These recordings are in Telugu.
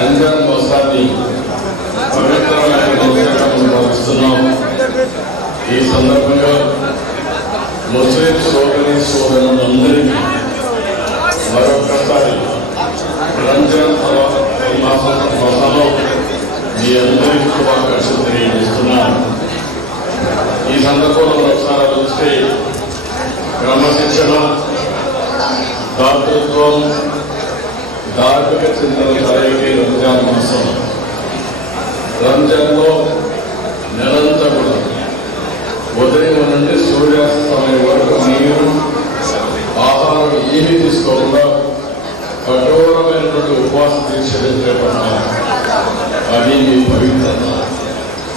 రంజాన్ మాసాన్ని పవిత్రమైన మాసంగా భావిస్తున్నాం. ఈ సందర్భంగా ముస్లిం సోదరి సోదరులందరికీ మరొకసారి రంజాన్ మాసంలో మీ అందరికీ శుభాకాంక్షలు తెలియజేస్తున్నాను. ఈ సందర్భంలో ఒకసారి చూస్తే క్రమశిక్షణ, దాతృత్వం, ధార్మిక చింతన కలిగే రంజాన్ మాసం. రంజాన్లో నెలంతా కూడా ఉదయం నుండి సూర్యాస్తమయం వరకు నీరు, ఆహారం ఏమీ తీసుకోకుండా కఠోరమైనటువంటి ఉపవాస దీక్షలు చేపట్టాలి. అది మీ పవిత్రత,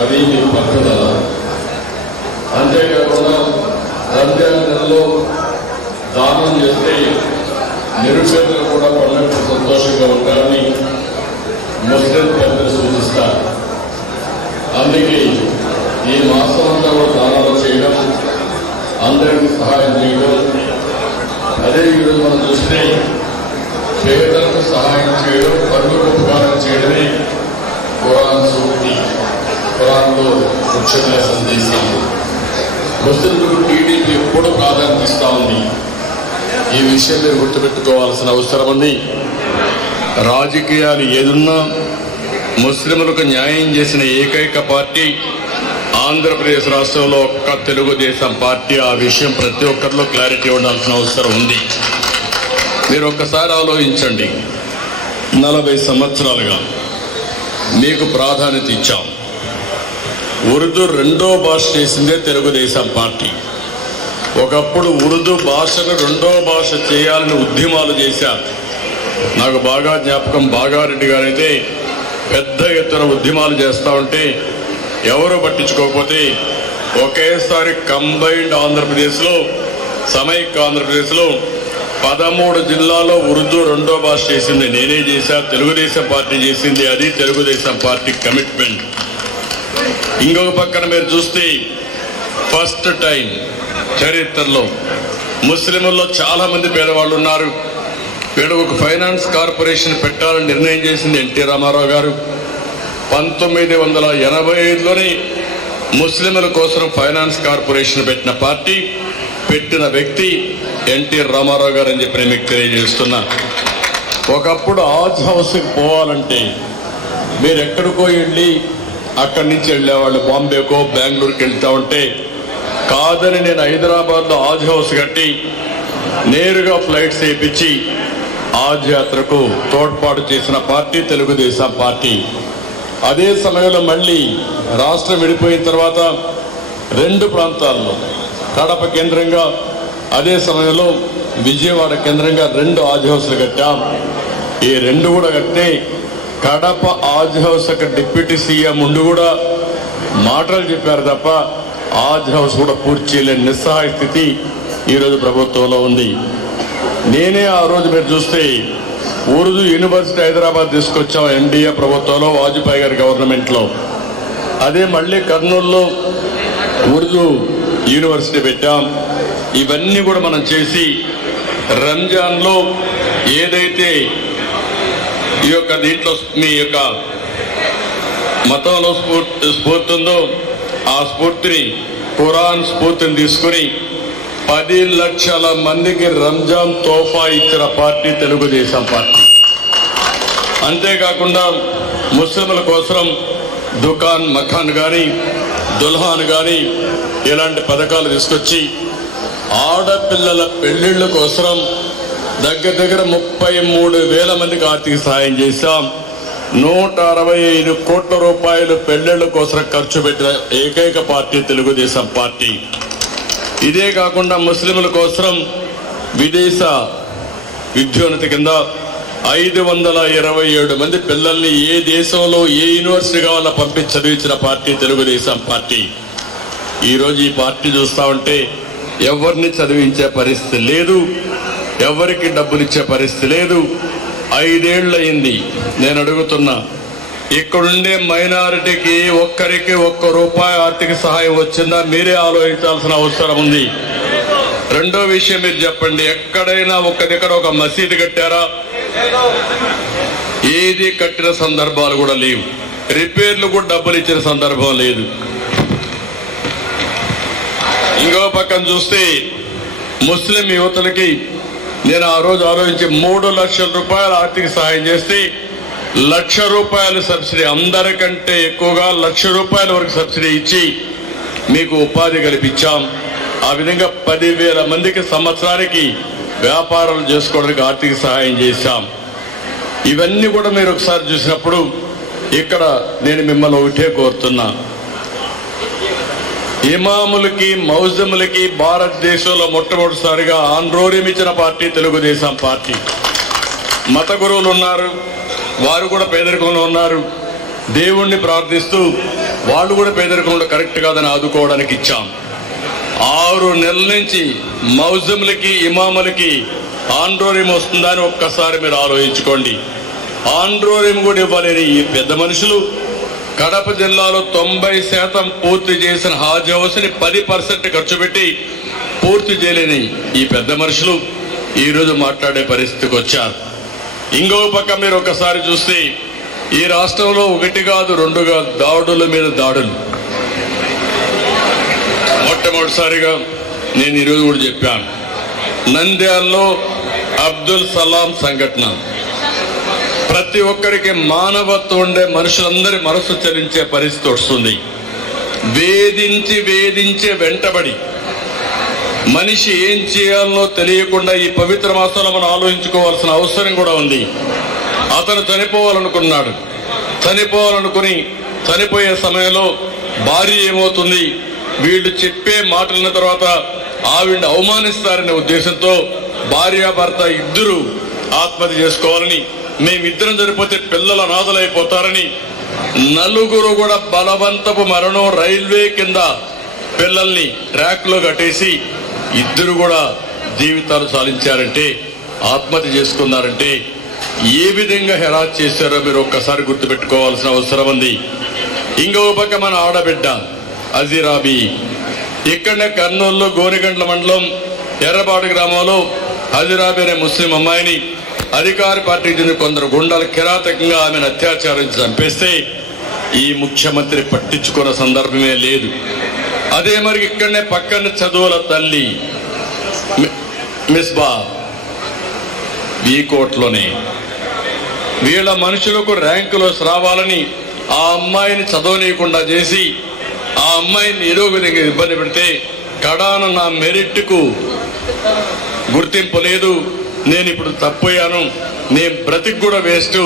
అది మీ పట్టుదల. అంతేకాకుండా రంజాన్ నెలలో దానం చేస్తే నిరుపేదలు కూడా పండుగ సంతోషంగా ఉంటారని ముస్లిం పెద్దలు సూచిస్తారు. అందుకే ఈ మాసం అంతా కూడా దానాలు చేయడం, అందరికీ సహాయం చేయడం. అదే ఈరోజు మనం చూస్తే పేదలకు సహాయం చేయడం, పరులకు ఉపకారం చేయడమే ఖురాన్ సూక్తి, ఖురాన్లో ముఖ్యమైన సందేశం. ముస్లింలకు టీడీపీ ఎప్పుడు ప్రాధాన్యత ఇస్తా ఉంది. ఈ విషయం మీరు గుర్తుపెట్టుకోవాల్సిన అవసరం ఉంది. రాజకీయాలు ఏదున్నా ముస్లింలకు న్యాయం చేసిన ఏకైక పార్టీ ఆంధ్రప్రదేశ్ రాష్ట్రంలో ఒక్క తెలుగుదేశం పార్టీ. ఆ విషయం ప్రతి ఒక్కరిలో క్లారిటీ ఉండాల్సిన అవసరం ఉంది. మీరు ఒక్కసారి ఆలోచించండి. 40 సంవత్సరాలుగా మీకు ప్రాధాన్యత ఇచ్చాం. ఉర్దూ రెండో భాష చేసిందే తెలుగుదేశం పార్టీ. ఒకప్పుడు ఉర్దూ భాషను రెండో భాష చేయాలని ఉద్యమాలు చేశారు. నాకు బాగా జ్ఞాపకం, బాగారెడ్డి గారైతే పెద్ద ఎత్తున ఉద్యమాలు చేస్తూ ఉంటే ఎవరు పట్టించుకోకపోతే ఒకేసారి కంబైన్డ్ ఆంధ్రప్రదేశ్లో, సమైక్య ఆంధ్రప్రదేశ్లో 13 జిల్లాల్లో ఉర్దూ రెండో భాష చేసింది నేనే చేశా, తెలుగుదేశం పార్టీ చేసింది. అది తెలుగుదేశం పార్టీ కమిట్మెంట్. ఇంకొక పక్కన మీరు చూస్తే ఫస్ట్ టైం చరిత్రలో ముస్లింల్లో చాలా మంది పేదవాళ్ళు ఉన్నారు. వీళ్ళు ఒక ఫైనాన్స్ కార్పొరేషన్ పెట్టాలని నిర్ణయం చేసింది ఎన్టీ రామారావు గారు. 1985లోనే ముస్లింల కోసం ఫైనాన్స్ కార్పొరేషన్ పెట్టిన పార్టీ, పెట్టిన వ్యక్తి ఎన్టీ రామారావు గారు అని చెప్పి నేను మీకు తెలియజేస్తున్నా. ఒకప్పుడు ఆజ్ హౌస్కి పోవాలంటే మీరు ఎక్కడికో వెళ్ళి అక్కడి నుంచి వెళ్ళేవాళ్ళు, బాంబేకో బెంగళూరుకి వెళ్తా ఉంటే కాదని నేను హైదరాబాద్లో ఆజ్ హౌస్ కట్టి నేరుగా ఫ్లైట్స్ వేయించి ఆజ్ యాత్రకు తోడ్పాటు చేసిన పార్టీ తెలుగుదేశం పార్టీ. అదే సమయంలో మళ్ళీ రాష్ట్రం విడిపోయిన తర్వాత 2 ప్రాంతాల్లో, కడప కేంద్రంగా, అదే సమయంలో విజయవాడ కేంద్రంగా 2 ఆజ్ హౌస్లు కట్టాం. ఈ 2 కూడా కట్టే కడప ఆజ్ హౌస్ డిప్యూటీ సీఎం ఉండి కూడా మాటలు చెప్పారు తప్ప ఆజ్ హౌస్ కూడా పూర్తి చేయలేని నిస్సహాయ స్థితి ఈరోజు ప్రభుత్వంలో ఉంది. నేనే ఆ రోజు మీరు చూస్తే ఉర్దూ యూనివర్సిటీ హైదరాబాద్ తీసుకొచ్చాం ఎన్డీఏ ప్రభుత్వంలో, వాజ్పేయి గారి గవర్నమెంట్లో. అదే మళ్ళీ కర్నూలులో ఉర్దూ యూనివర్సిటీ పెట్టాం. ఇవన్నీ కూడా మనం చేసి రంజాన్లో ఏదైతే ఈ యొక్క దీంట్లో మీ యొక్క మతంలో స్ఫూర్తి ఉందో ఆ స్ఫూర్తిని, ఖురాన్ స్ఫూర్తిని తీసుకుని 10 లక్షల మందికి రంజాన్ తోఫా ఇచ్చిన పార్టీ తెలుగుదేశం పార్టీ. అంతేకాకుండా ముస్లింల కోసం దుకాన్ మఖాన్ కానీ, దుల్హాన్ కానీ ఇలాంటి పథకాలు తీసుకొచ్చి ఆడపిల్లల పెళ్లిళ్ల కోసం దగ్గర 33,000 మందికి ఆర్థిక సహాయం చేశాం. 165 కోట్ల రూపాయలు పెళ్లిళ్ల కోసం ఖర్చు పెట్టిన ఏకైక పార్టీ తెలుగుదేశం పార్టీ. ఇదే కాకుండా ముస్లింల కోసం విదేశ విద్యోన్నతి కింద 527 మంది పిల్లల్ని ఏ దేశంలో ఏ యూనివర్సిటీ కావాలో పంపించి చదివించిన పార్టీ తెలుగుదేశం పార్టీ. ఈరోజు ఈ పార్టీ చూస్తా ఉంటే ఎవరిని చదివించే పరిస్థితి లేదు, ఎవరికి డబ్బులు ఇచ్చే పరిస్థితి లేదు. 5 ఏళ్లయింది. నేను అడుగుతున్నా, ఇక్కడుండే మైనారిటీకి ఒక్కరికి 1 రూపాయి ఆర్థిక సహాయం వచ్చిందా? మీరే ఆలోచించాల్సిన అవసరం ఉంది. రెండో విషయం మీరు చెప్పండి, ఎక్కడైనా ఒక్క దగ్గర ఒక మసీదు కట్టారా? ఏది కట్టిన సందర్భాలు కూడా లేవు. రిపేర్లు కూడా డబ్బులు ఇచ్చిన సందర్భం లేదు. ఇంకో పక్కన చూస్తే ముస్లిం యువతులకి నేను ఆ రోజు ఆలోచించి 3 లక్షల రూపాయల ఆర్థిక సహాయం చేస్తే 1,00,000 రూపాయల సబ్సిడీ, అందరికంటే ఎక్కువగా 1,00,000 రూపాయల వరకు సబ్సిడీ ఇచ్చి మీకు ఉపాధి కల్పించాం. ఆ విధంగా 10,000 మందికి సంవత్సరానికి వ్యాపారాలు చేసుకోవడానికి ఆర్థిక సహాయం చేశాం. ఇవన్నీ కూడా మీరు ఒకసారి చూసినప్పుడు ఇక్కడ నేను మిమ్మల్ని ఒకటే కోరుతున్నా, ఇమాములకి మౌజములకి భారతదేశంలో మొట్టమొదటిసారిగా ఆంధ్రోర్యం ఇచ్చిన పార్టీ తెలుగుదేశం పార్టీ. మత గురువులు ఉన్నారు, వారు కూడా పేదరికంలో ఉన్నారు. దేవుణ్ణి ప్రార్థిస్తూ వాళ్ళు కూడా పేదరికంలో కరెక్ట్ కాదని ఆదుకోవడానికి ఇచ్చాం. 6 నెలల నుంచి మౌజములకి ఇమాములకి ఆంధ్రోర్యం వస్తుందా అని ఒక్కసారి మీరు ఆలోచించుకోండి. ఆంధ్రోర్యం కూడా ఇవ్వలేని ఈ పెద్ద మనుషులు కడప జిల్లాలో 90% పూర్తి చేసిన హాజ్ హౌస్ ని 10% ఖర్చు పెట్టి పూర్తి చేయలేని ఈ పెద్ద మనుషులు ఈరోజు మాట్లాడే పరిస్థితికి వచ్చారు. ఇంకో పక్క మీరు ఒకసారి చూస్తే ఈ రాష్ట్రంలో 1 కాదు 2 కాదు దాడుల మీద దాడులు. మొట్టమొదటిసారిగా నేను ఈరోజు కూడా చెప్పాను, నంద్యాలలో అబ్దుల్ సలాం సంఘటన ప్రతి ఒక్కరికి మానవత్వం ఉండే మనుషులందరి మనసు చలించే పరిస్థితి వస్తుంది. వేధించే వెంటబడి మనిషి ఏం చేయాలనో తెలియకుండా ఈ పవిత్ర మాసంలో మనం ఆలోచించుకోవాల్సిన అవసరం కూడా ఉంది. అతను చనిపోవాలనుకున్నాడు. చనిపోవాలనుకుని చనిపోయే సమయంలో భార్య ఏమవుతుంది, వీళ్ళు చెప్పే మాటల తర్వాత ఆవిడ్ని అవమానిస్తారనే ఉద్దేశంతో భార్యాభర్త ఇద్దరు ఆత్మహత్య చేసుకోవాలని, మేమిద్దరం చనిపోతే పిల్లల అనాథలైపోతారని 4 కూడా బలవంతపు మరణం రైల్వే కింద పిల్లల్ని ట్రాక్ లో కట్టేసి ఇద్దరు కూడా జీవితాలు సాధించారంటే, ఆత్మహత్య చేసుకున్నారంటే ఏ విధంగా హెరాస్ చేశారో మీరు ఒక్కసారి గుర్తుపెట్టుకోవాల్సిన అవసరం ఉంది. ఇంకో పక్క మన ఆడబిడ్డ అజీరాబీ ఇక్కడనే కర్నూలులో గోరిగండ్ల మండలం ఎర్రబాడు గ్రామంలో అజీరాబీ అనే ముస్లిం అమ్మాయిని అధికార పార్టీకి చెందిన కొందరు గుండాలు కిరాతకంగా ఆమెను అత్యాచారం చంపేస్తే ఈ ముఖ్యమంత్రి పట్టించుకున్న సందర్భమే లేదు. అదే మరి ఇక్కడనే పక్కన చదువుల తల్లి మిస్బా ఈ కోట్లోనే వీళ్ళ మనుషులకు ర్యాంకులో రావాలని ఆ అమ్మాయిని చదవనీయకుండా చేసి ఆ అమ్మాయిని ఏదో విధంగా ఇబ్బంది పెడితే కడాన నా మెరిట్కు గుర్తింపు లేదు, నేను ఇప్పుడు తప్పయ్యాను, నేను బ్రతికి కూడా వేస్ట్,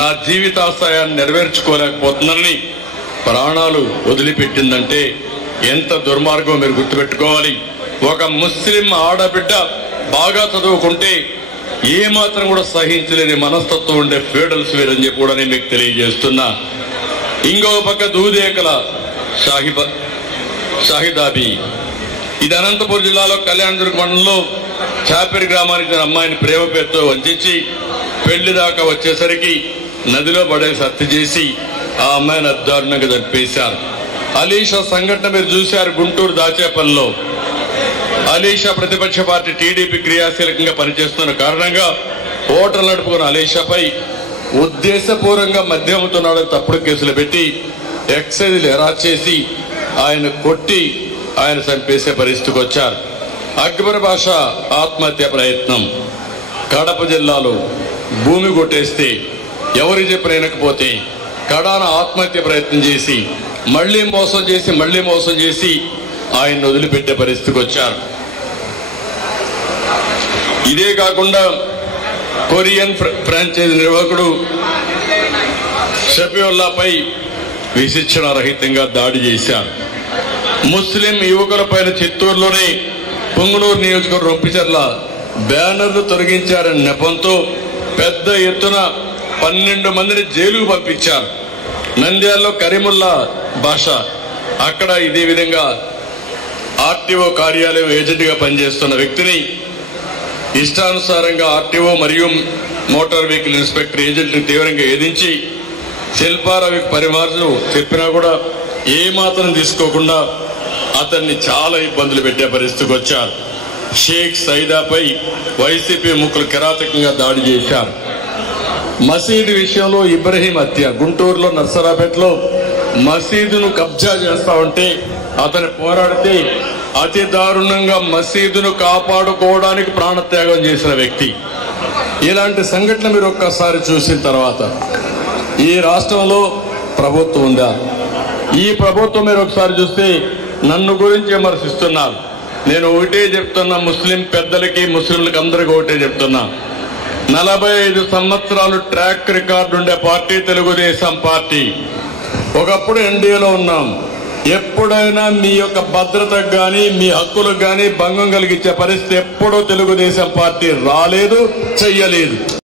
నా జీవితాశయాన్ని నెరవేర్చుకోలేకపోతున్నానని ప్రాణాలు వదిలిపెట్టిందంటే ఎంత దుర్మార్గం మీరు గుర్తుపెట్టుకోవాలి. ఒక ముస్లిం ఆడబిడ్డ బాగా చదువుకుంటే ఏమాత్రం కూడా సహించలేని మనస్తత్వం ఉండే ఫేడల్స్ వీరని చెప్పి కూడా నేను మీకు తెలియజేస్తున్నా. ఇంకో పక్క దూదేకల షాహిదాబీ, ఇది అనంతపురం జిల్లాలో కళ్యాణదుర్గ మండలంలో చాపేరి గ్రామానికి అమ్మాయిని ప్రేమ పేరుతో వంచి పెళ్లి దాకా వచ్చేసరికి నదిలో పడేసి హత్య చేసి ఆ అమ్మాయిని దారుణంగా చంపేశారు. అలీషా సంఘటన మీరు చూశారు గుంటూరు దాచేపల్లిలో. అలీషా ప్రతిపక్ష పార్టీ టీడీపీ క్రియాశీలకంగా పనిచేస్తున్న కారణంగా ఓటర్లు నడుపుకున్న అలీషాపై ఉద్దేశపూర్వకంగా మద్యం అమ్ముతున్నాడని తప్పుడు కేసులు పెట్టి ఎక్సైజ్లు హెరాస్ చేసి ఆయన కొట్టి ఆయన చంపేసే పరిస్థితికి వచ్చారు. అక్బర్ బాషా ఆత్మహత్య ప్రయత్నం కడప జిల్లాలో భూమి కొట్టేస్తే ఎవరు చెప్పిన వినకపోతే కడాన ఆత్మహత్య ప్రయత్నం చేసి మళ్లీ మోసం చేసి ఆయన వదిలిపెట్టే పరిస్థితికి వచ్చారు. ఇదే కాకుండా కొరియన్ ఫ్రాంచైజీ నిర్వాహకుడు షఫీవుల్లాపై విశిక్షణ రహితంగా దాడి చేశారు. ముస్లిం యువకులపైన చిత్తూరులోని పొంగునూరు నియోజకవర్గం రొంపిచర్ల బ్యానర్లు తొలగించారనే నెపంతో పెద్ద ఎత్తున 12 మందిని జైలుకు పంపించారు. నంద్యాలలో కరీముల్లా బాషా అక్కడ ఇదే విధంగా ఆర్టీఓ కార్యాలయం ఏజెంట్గా పనిచేస్తున్న వ్యక్తిని ఇష్టానుసారంగా ఆర్టీఓ మరియు మోటార్ వెహికల్ ఇన్స్పెక్టర్ ఏజెంట్ని తీవ్రంగా ఏదించి శిల్పారావికి పరిమార్లు చెప్పినా కూడా ఏమాత్రం తీసుకోకుండా అతన్ని చాలా ఇబ్బందులు పెట్టే పరిస్థితికి వచ్చారు. షేక్ సైదాపై వైసీపీ ముఖ్యులు కిరాతకంగా దాడి చేశారు. మసీదు విషయంలో ఇబ్రహీం హత్య, గుంటూరులో నర్సరాపేటలో మసీదును కబ్జా చేస్తా ఉంటే అతను పోరాడితే అతి దారుణంగా మసీదును కాపాడుకోవడానికి ప్రాణత్యాగం చేసిన వ్యక్తి. ఇలాంటి సంఘటన మీరు ఒక్కసారి చూసిన తర్వాత ఈ రాష్ట్రంలో ప్రభుత్వం ఉందా? ఈ ప్రభుత్వం మీరు ఒకసారి చూస్తే నన్ను గురించి విమర్శిస్తున్నారు. నేను ఒకటే చెప్తున్నా, ముస్లిం పెద్దలకి ముస్లింలకు అందరికీ ఒకటే చెప్తున్నా, 45 సంవత్సరాలు ట్రాక్ రికార్డు ఉండే పార్టీ తెలుగుదేశం పార్టీ. ఒకప్పుడు ఎన్డీఏలో ఉన్నాం. ఎప్పుడైనా మీ యొక్క భద్రతకు కానీ మీ హక్కులకు కానీ భంగం కలిగించే పరిస్థితి ఎప్పుడూ తెలుగుదేశం పార్టీ రాలేదు, చెయ్యలేదు.